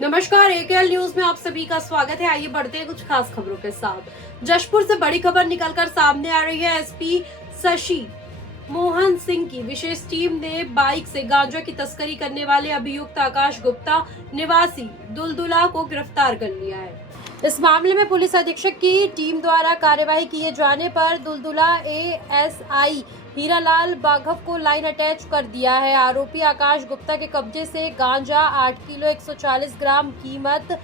नमस्कार, एकेएल न्यूज में आप सभी का स्वागत है। आइए बढ़ते हैं कुछ खास खबरों के साथ। जशपुर से बड़ी खबर निकलकर सामने आ रही है। एसपी शशि मोहन सिंह की विशेष टीम ने बाइक से गांजा की तस्करी करने वाले अभियुक्त आकाश गुप्ता निवासी दुलदुला को गिरफ्तार कर लिया है। इस मामले में पुलिस अधीक्षक की टीम द्वारा कार्यवाही किए जाने पर दुलदुला एएसआई हीरालाल बाघव को लाइन अटैच कर दिया है। आरोपी आकाश गुप्ता के कब्जे से गांजा 8 किलो 140 ग्राम कीमत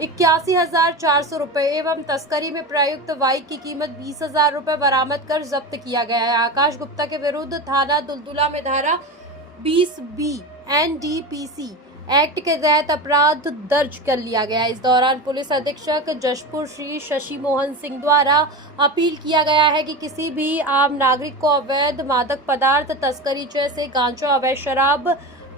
81,400 रुपए एवं तस्करी में प्रयुक्त बाइक की कीमत 20,000 रुपए बरामद कर जब्त किया गया है। आकाश गुप्ता के विरुद्ध थाना दुलदुला में धारा 20B NDPC एक्ट के तहत अपराध दर्ज कर लिया गया। इस दौरान पुलिस अधीक्षक जशपुर श्री शशि मोहन सिंह द्वारा अपील किया गया है कि किसी भी आम नागरिक को अवैध मादक पदार्थ तस्करी जैसे गांजा, अवैध शराब,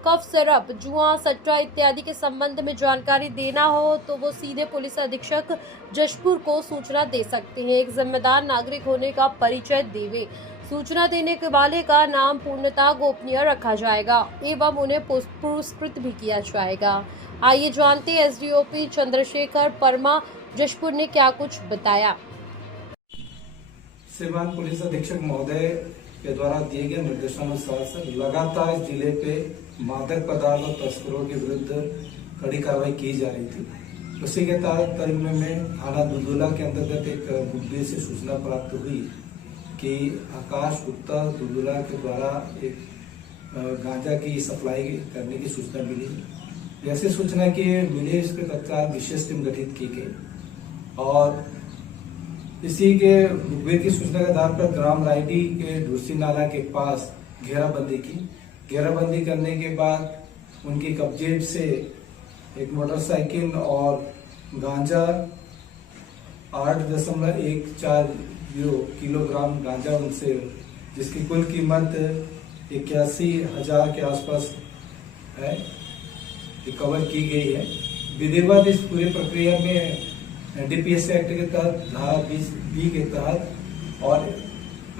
कफ सिरप, जुआ, सट्टा इत्यादि के संबंध में जानकारी देना हो तो वो सीधे पुलिस अधीक्षक जशपुर को सूचना दे सकते हैं। एक जिम्मेदार नागरिक होने का परिचय देवे। सूचना देने के वाले का नाम पूर्णतः गोपनीय रखा जाएगा एवं उन्हें पुरस्कृत भी किया जाएगा। आइए जानते हैं एसडीओपी चंद्रशेखर परमा जशपुर ने क्या कुछ बताया। श्रीमान पुलिस अधीक्षक महोदय के द्वारा दिए गए निर्देशानुसार लगातार जिले पे मादक पदार्थ और तस्करों के विरुद्ध कड़ी कार्रवाई की जा रही थी। उसी के तहत में थाना दुलदुला के अंतर्गत एक मुखबिर से सूचना प्राप्त हुई कि आकाश गुप्ता दुलदुला के द्वारा एक गांजा की सप्लाई करने की सूचना मिली। जैसे सूचना की मिली, इसके तत्काल विशेष टीम गठित की गई और इसी के मुखबिर की सूचना के आधार पर ग्राम रायडी के ढूसी नाला के पास घेराबंदी की। घेराबंदी करने के बाद उनकी कब्जे से एक मोटरसाइकिल और गांजा 8.14 किलोग्राम गांजा उनसे, जिसकी कुल कीमत 81,000 के आसपास है, रिकवर की गई है। विधिवत इस पूरी प्रक्रिया में NDPS एक्ट के तहत धारा 20B के तहत और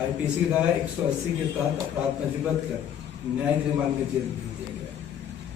IPC धारा 180 के तहत अपराध पंजीबद्ध कर न्यायिक रिमांड में जेल भेज दिया गया।